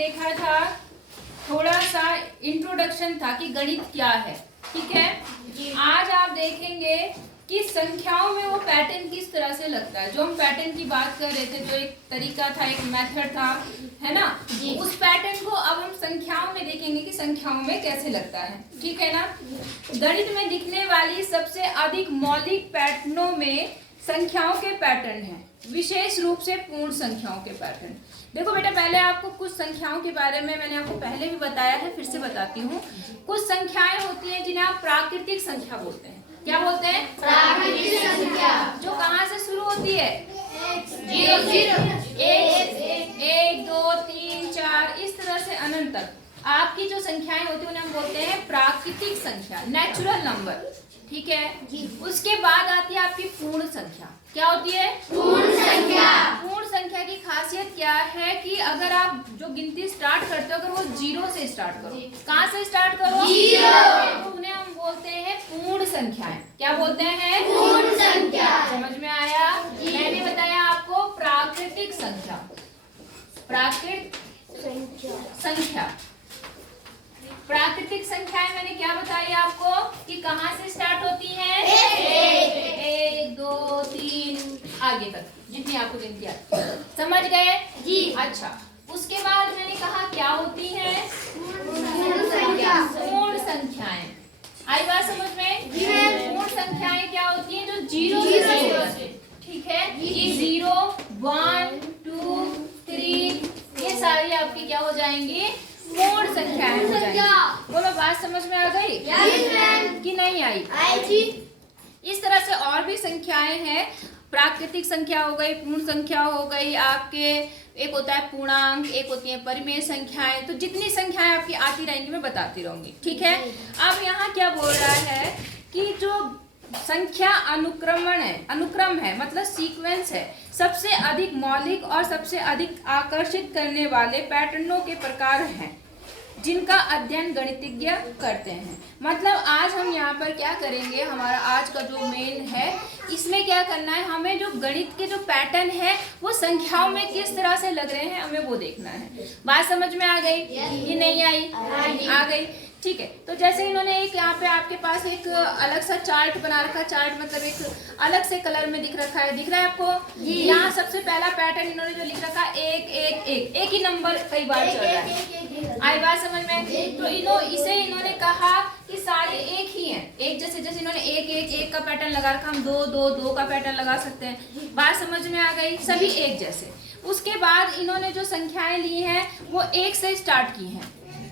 देखा था, थोड़ा सा इंट्रोडक्शन था कि गणित क्या है, ठीक है। आज आप देखेंगे कि संख्याओं में वो पैटर्न किस तरह से लगता है। जो हम पैटर्न की बात कर रहे थे, जो एक तरीका था, एक मेथड था, है ना, उस पैटर्न को अब हम संख्याओं में देखेंगे कि संख्याओं में कैसे लगता है, ठीक है ना। गणित में दिखने वाली सबसे अधिक मौलिक पैटर्नों में संख्याओं के पैटर्न हैं, विशेष रूप से पूर्ण संख्याओं के पैटर्न। देखो बेटा, पहले आपको कुछ संख्याओं के बारे में मैंने आपको पहले भी बताया है, फिर से बताती हूँ। कुछ संख्याएं होती हैं जिन्हें आप प्राकृतिक संख्या बोलते हैं। क्या बोलते हैं? प्राकृतिक संख्या। जो कहाँ से शुरू होती है? 0 0 1 2 3 4 इस तरह से अनंत तक आपकी जो संख्याएं होती है उन्हें हम बोलते हैं प्राकृतिक संख्या, नेचुरल नंबर, ठीक है। उसके बाद आती है आपकी पूर्ण संख्या। क्या होती है? पूर्ण संख्या। पूर्ण संख्या की खासियत क्या है कि अगर आप जो गिनती स्टार्ट करते हो, अगर वो 0 से स्टार्ट करो, कहाँ से स्टार्ट करो? 0। तो उन्हें हम बोलते हैं पूर्ण संख्याएं। क्या बोलते हैं? पूर्ण संख्या। समझ में आया? मैंने बताया आपको प्राकृतिक संख्या, प्राकृतिक संख्या, प्राकृतिक संख्याएं मैंने क्या बताई आपको कि कहाँ से स्टार्ट होती हैं? 1 2 3 आगे तक जितनी आपको गिनती आती है। समझ गए जी? अच्छा, उसके बाद मैंने कहा क्या होती हैं? पूर्ण संख्या। पूर्ण संख्याएं। आई बात समझ में? पूर्ण संख्याएं क्या होती हैं? जो 0 से शुरू होती हैं, ठीक है। ये 0 1 2 3 ये सारी आपकी क्या हो जाएंगी? पूर्ण संख्याएं हो जाएंगी। बोलो, बात समझ में आ गई कि नहीं आई? इस तरह से और भी संख्याएं हैं। प्राकृतिक संख्या हो गई, पूर्ण संख्या हो गई, आपके एक होता है पूर्णांक, एक होती है परिमेय संख्याएं। तो जितनी संख्याएं आपकी आती रहेंगी मैं बताती रहूंगी, ठीक है। अब यहाँ क्या बोल रहा है कि जो संख्या अनुक्रमण है, अनुक्रम है मतलब सीक्वेंस है, सबसे अधिक मौलिक और सबसे अधिक आकर्षित करने वाले पैटर्नों के प्रकार हैं जिनका अध्ययन गणितज्ञ करते हैं। मतलब आज हम यहाँ पर क्या करेंगे, हमारा आज का जो मेन है, इसमें क्या करना है, हमें जो गणित के जो पैटर्न है वो संख्याओं में किस तरह से लग रहे हैं हमें वो देखना है। बात समझ में आ गई कि नहीं आई? आ गई, ठीक है। तो जैसे इन्होंने एक यहाँ पे आपके पास एक अलग सा चार्ट बना रखा है। चार्ट मतलब एक अलग से कलर में दिख रखा है, दिख रहा है आपको? यहाँ सबसे पहला पैटर्न इन्होंने जो लिख रखा है 1 1 1, एक ही नंबर कई बार चल रहा है। आई बात समझ में? तो इसे इन्होंने कहा कि सारे एक ही हैं, एक जैसे। जैसे इन्होंने 1 1 1 का पैटर्न लगा रखा, हम 2 2 2 का पैटर्न लगा सकते हैं। बात समझ में आ गई? सभी एक जैसे। उसके बाद इन्होंने जो संख्याएं ली हैं वो 1 से स्टार्ट की हैं।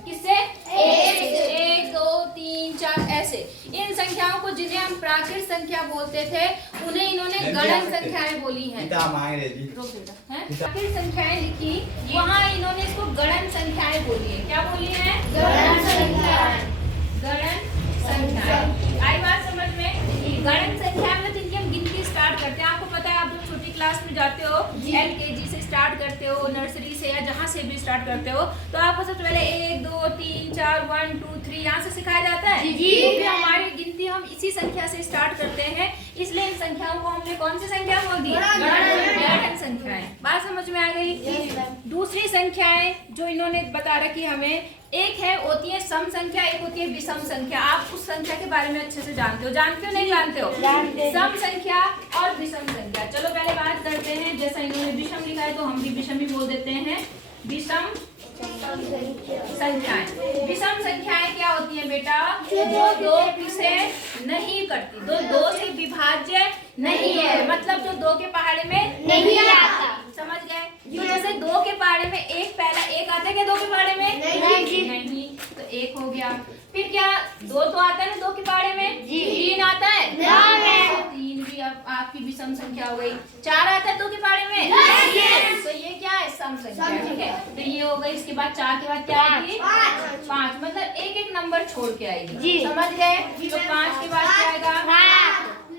किससे? 1 2 3 4 ऐसे। इन संख्याओं को जिन्हें हम प्राकृतिक संख्या बोलते थे उन्हें इन्होंने गणन संख्याएं बोली हैं। प्राकृतिक संख्याएं लिखी, वहाँ इन्होंने इसको गणन संख्याएं बोली है। क्या बोली है? गणन संख्याएं। गणन संख्याएं। आई बात समझ में? गणन संख्याएं में जिनकी हम गिनती स्टार्ट करते हैं। आपको पता है, आप जब छोटी क्लास में जाते हो, LKG से स्टार्ट करते हो, नर्सरी से या जहाँ से भी स्टार्ट करते हो, तो आपको सबसे पहले 1 2 3 4 1 2 3 यहाँ से सिखाया जाता है। तो फिर हमारी गिनती हम इसी संख्या से स्टार्ट करते हैं, इसलिए इन संख्याओं को हमने कौन सी संख्या बोल दी? गणन संख्याएं। बात समझ में आ गई? दूसरी संख्याएं जो इन्होंने बता रखी हमें, एक है होती है सम संख्या, एक होती है विषम संख्या। आप उस संख्या के बारे में अच्छे से जानते हो, जानते हो नहीं जानते हो? सम संख्या और विषम संख्या। चलो पहले बात करते हैं। जैसा इन्होंने विषम लिखा है तो हम भी विषम ही बोल देते हैं। विषम संख्याएं। विषम संख्याएं क्या होती हैं बेटा? जो 2 से नहीं करती, 2 से विभाज्य नहीं है, मतलब जो 2 के पहाड़े में नहीं आता। समझ गए? तो जैसे 2 के पहाड़े में एक, पहला एक आता है क्या 2 के पहाड़े में? नहीं, तो 1 हो गया। फिर क्या 2 तो आता है ना 2 के पहाड़े में? 3 आता है? 3 भी अब आपकी विषम संख्या हो गई। 4 आता है 2 के पहाड़े में? तो ये क्या है? सम संख्या, ठीक है। तो ये हो गई। इसके बाद 4 के बाद क्या आएगी? 5, मतलब एक एक नंबर छोड़ के आएगी। समझ गए? तो 5 के बाद क्या आएगा?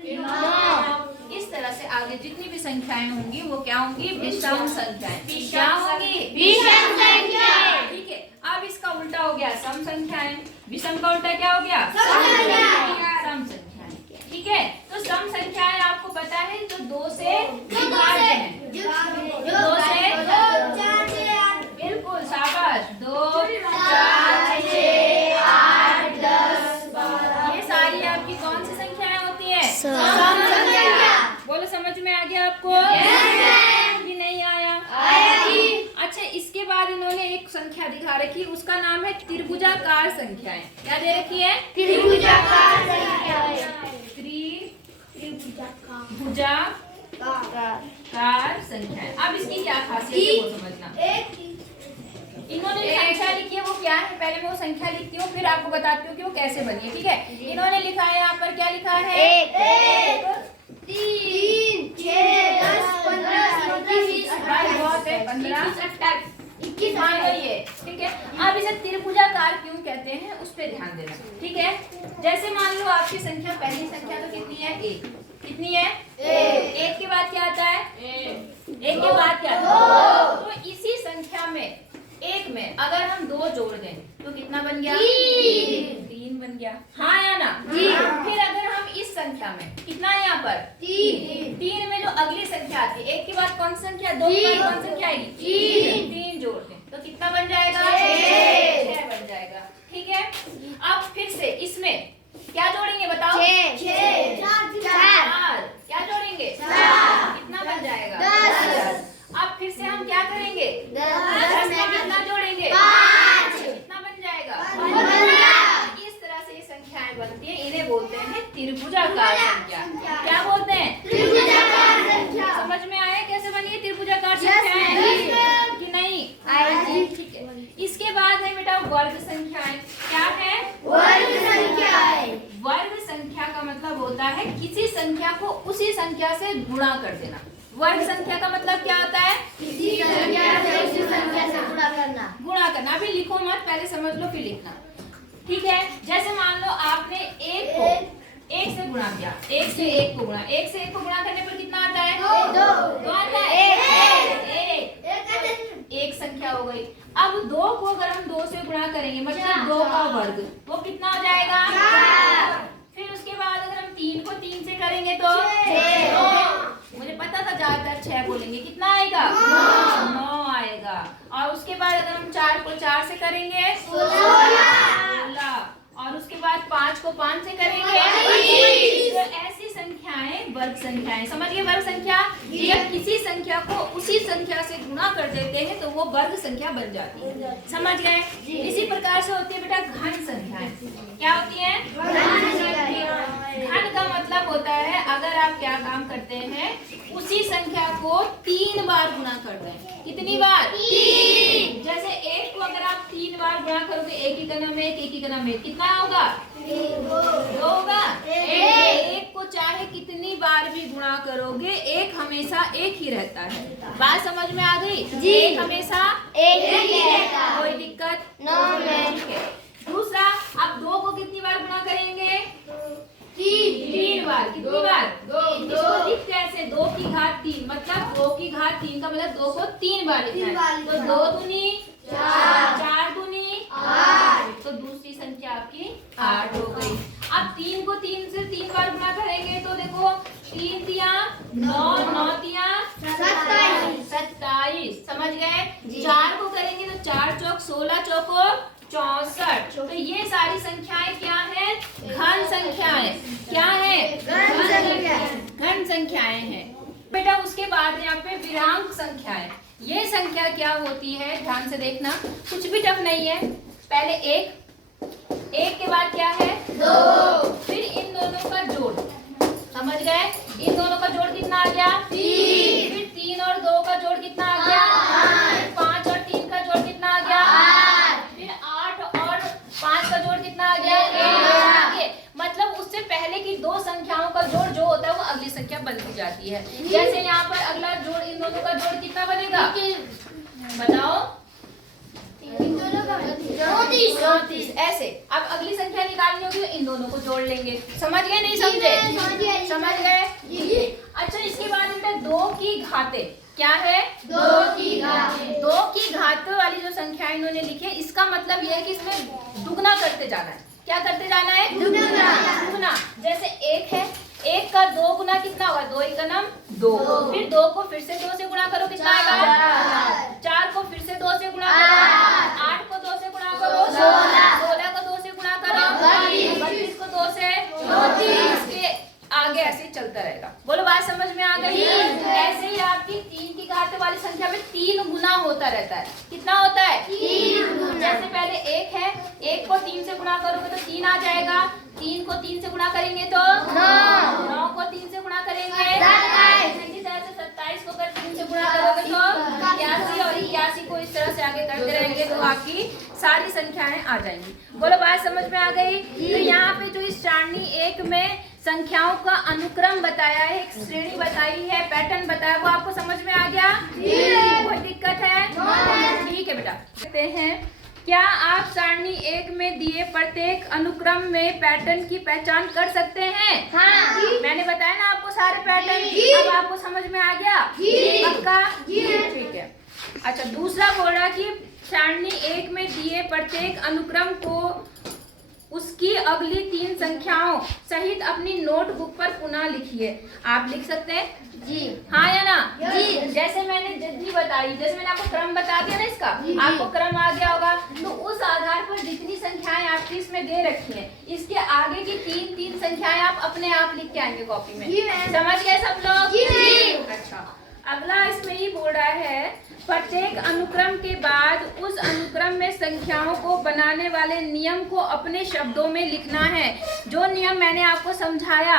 9। इस तरह से आगे जितनी भी संख्याएं होंगी वो क्या होंगी? विषम संख्याएं। क्या होंगी? विषम संख्या। ठीक है। अब इसका उल्टा हो गया सम संख्याएं। विषम का उल्टा क्या हो गया? सम संख्याएं। ठीक है। तो सम संख्याएं आपको पता है जो 2 से विभाज्य हैं, जो 2 से, बिल्कुल शाबाश, बाद इन्होंने एक संख्या दिखा रखी, उसका नाम है त्रिभुजाकार संख्याएं। क्या दे रखी है? त्रिभुजाकार संख्याएं। त्रिभुजाकार संख्याएं। अब इसकी क्या खासियत है वो समझना। इन्होंने संख्या लिखी है वो क्या है, पहले मैं वो संख्या लिखती हूँ फिर आपको बताती हूँ कि वो कैसे बनी है। ठीक है, इन्होंने लिखा है यहाँ पर, क्या लिखा है? 1 3 6 10 15 20 बहुत है, 15 21 मान लीजिए। ठीक है, अब इसे त्रिभुजाकार क्यों कहते हैं उस पर ध्यान देना। ठीक है, जैसे मान लो आपकी संख्या, पहली संख्या तो कितनी है? 1। कितनी है? 1 के बाद क्या आता है? 1 के बाद क्या आता है? तो इसी संख्या में 1 में अगर हम 2 जोड़ दें तो कितना बन गया? 3 बन गया। हाँ या ना? फिर अगर हम इस संख्या में, कितना है यहाँ पर? 3 में जो अगली संख्या आती है, 1 के बाद कौन सी संख्या? 2 के बाद कौन सी संख्या आएगी? 3 जोड़ दें तो कितना बन जाएगा? 6 बन जाएगा। ठीक है, अब फिर से इसमें क्या जोड़ेंगे बताओ? 4। क्या जोड़ेंगे? कितना बन जाएगा? 10। अब फिर से हम क्या करेंगे? 10 में कितना जोड़ेंगे? 5। कितना बन जाएगा? 15। इस तरह से ये संख्याएं बनती हैं, इन्हें बोलते हैं त्रिभुजाकार संख्या। क्या बोलते हैं? त्रिभुजाकार संख्या। समझ में आया कैसे बनी है त्रिभुजाकार संख्याएं कि नहीं? ठीक है, इसके बाद है बेटा वर्ग संख्याएं। क्या है? वर्ग संख्याएं। वर्ग संख्या का मतलब होता है किसी संख्या को उसी संख्या से गुणा कर देना। वर्ग संख्या का मतलब क्या होता है? किसी संख्या से उसी संख्या से गुणा करना। गुणा करना। अभी लिखो मत, पहले समझ लो फिर लिखना। ठीक है, जैसे मान लो आपने 1 को 1 से गुणा किया, 1 से 1 को गुणा, 1 से 1 को गुणा करने पर कितना आता है? 2 आता है। 1 संख्या हो गई। अब 2 को अगर हम 2 से गुणा करेंगे मतलब 2 का वर्ग, वो कितना हो जाएगा? 4। फिर उसके बाद अगर हम 3 को 3 से करेंगे तो 6। मुझे पता था ज्यादातर 6 बोलेंगे, कितना आएगा? 9 आएगा। और उसके बाद अगर हम 4 को 4 से करेंगे 16। और उसके बाद 5 को 5 से करेंगे 25। तो ऐसी संख्याएं वर्ग संख्याएं। समझ गए वर्ग संख्या? जब किसी संख्या को उसी संख्या से गुणा कर देते हैं तो वो वर्ग संख्या बन जाती है। समझ गए? इसी प्रकार से होती है बेटा घन संख्याएं। क्या होती है? घन का मतलब होता है अगर आप क्या काम करते हैं, उसी संख्या को 3 बार गुणा कर दें। कितनी बार? 3। जैसे 1 को अगर आप 3 बार गुणा करोगे, 1 की गणा में 1, 1 की गणा में कितना होगा? 2 होगा। 1 को चाहे कितनी बार भी गुणा करोगे, 1 हमेशा 1 ही रहता है। बात समझ में आ गई? 1 हमेशा 1 ही रहता है। कोई दिक्कत? दूसरा, अब 2 को कितनी बार गुणा करेंगे? 3 बार। कितनी बार? 2। इसको लिखते हैं ऐसे 2 की घात 3, मतलब 2 की घात 3 का मतलब 2 को 3 बार लिखना है। तो 2 दूनी 4, 4 दूनी 8। तो दूसरी संख्या आपकी 8 हो गई। अब 3 को 3 से 3 बार गुणा करेंगे तो देखो 3 तिया 9, 9 तिया 27। समझ गए? 4 को करेंगे तो 4 चौक 16, चौको 64। तो ये सारी संख्याएं क्या है? घन संख्याएं। क्या है? घन संख्याएं हैं बेटा। उसके बाद यहाँ पे विरांक संख्याएं। ये संख्या क्या होती है ध्यान से देखना, कुछ भी टफ नहीं है। पहले 1 के बाद क्या है? 2। फिर इन दोनों का जोड़। समझ गए? इन दोनों का जोड़ कितना आ गया? 3। फिर 3 और 2 का जोड़ कितना आ गया? 5। 5 और 3 का जोड़ कितना आ गया? 8। फिर 8 और 5 का जोड़ कितना आ गया? 1। मतलब उससे पहले की 2 संख्याओं का जोड़ जो होता है वो अगली संख्या बनती जाती है। जैसे यहाँ पर अगला जोड़, इन दोनों का जोड़ कितना बनेगा? बताओ। 34। ऐसे अब अगली संख्या निकालनी होगी तो इन दोनों को जोड़ लेंगे। समझ गए? नहीं समझे? समझ गए? अच्छा, इसके बाद इनमें 2 की घातें। क्या है? 2 की घातें। 2 की घातें वाली जो संख्या इन्होंने लिखी है, इसका मतलब यह है कि इसमें दुगना करते जाना है। क्या करते जाना है? दुगना। जैसे 1 है, 1 का 2 गुना कितना होगा? 2 1 का नाम 2। फिर 2 को फिर से 2 से गुणा करो, कितना आएगा? 4 को फिर से 2 से गुणा करो, 8 को 2 से गुणा करो, 16 को 2 से गुणा करो, 32 को 2 से 34 के आगे ऐसे ही चलता रहेगा। बोलो बात समझ में आ गई? ऐसे ही आपकी 3 की घात वाली संख्या में 3 गुना होता रहता है। कितना 1 को 3 से गुणा करोगे तो 3 आ जाएगा, 3 को 3 से गुणा करेंगे तो 9 को 3 से गुणा करेंगे 27, इसी तरह से 27 को अगर 3 से गुणा करोगे तो 81 और 81 को इस तरह से आगे करते रहेंगे तो आपकी सारी संख्याएं आ जाएंगी। बोलो बात समझ में आ गई? तो यहाँ पे जो इस सारणी 1 में संख्याओं का अनुक्रम बताया है, एक श्रेणी बताई है, पैटर्न बताया, वो आपको समझ में आ गया? कोई दिक्कत है? ठीक है बेटा। कहते हैं क्या आप सारणी 1 में दिए प्रत्येक अनुक्रम में पैटर्न की पहचान कर सकते हैं? हाँ। मैंने बताया ना आपको सारे पैटर्न, अब आपको समझ में आ गया? पक्का? ठीक है। अच्छा, दूसरा बोल रहा कि सारणी 1 में दिए प्रत्येक अनुक्रम को उसकी अगली 3 संख्याओं सहित अपनी नोटबुक पर पुनः लिखिए। आप लिख सकते हैं? जी। हाँ या ना? जी। जैसे मैंने जितनी बताई, जैसे मैंने आपको क्रम बता दिया ना इसका, आपको क्रम आ गया होगा, तो उस आधार पर जितनी संख्याएं आपकी इसमें दे रखी हैं, इसके आगे की 3 संख्याएं आप अपने आप लिख के आएंगे कॉपी में। समझ गए सब लोग? जी। अच्छा, अगला इसमें ही बोल रहा है प्रत्येक अनुक्रम के बाद उस अनुक्रम में संख्याओं को बनाने वाले नियम को अपने शब्दों में लिखना है। जो नियम मैंने आपको समझाया,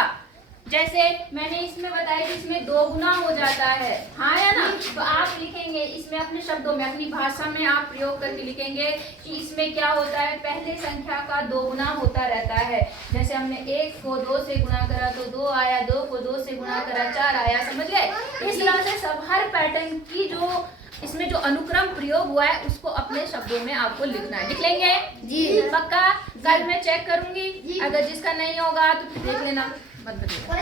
जैसे मैंने इसमें बताया कि इसमें 2 गुना हो जाता है, हाँ या ना? तो आप लिखेंगे इसमें अपने शब्दों में, अपनी भाषा में आप प्रयोग करके लिखेंगे कि इसमें क्या होता है, पहले संख्या का 2 गुना होता रहता है। जैसे हमने 1 को 2 से गुणा करा तो 2 आया, 2 को 2 से गुणा करा 4 आया, समझ गए? इस तरह से सब हर पैटर्न की जो इसमें जो अनुक्रम प्रयोग हुआ है उसको अपने शब्दों में आपको लिखना है। लिख लेंगे? जी। पक्का? कल मैं चेक करूंगी, अगर जिसका नहीं होगा तो देख लेना, मत बताइएगा।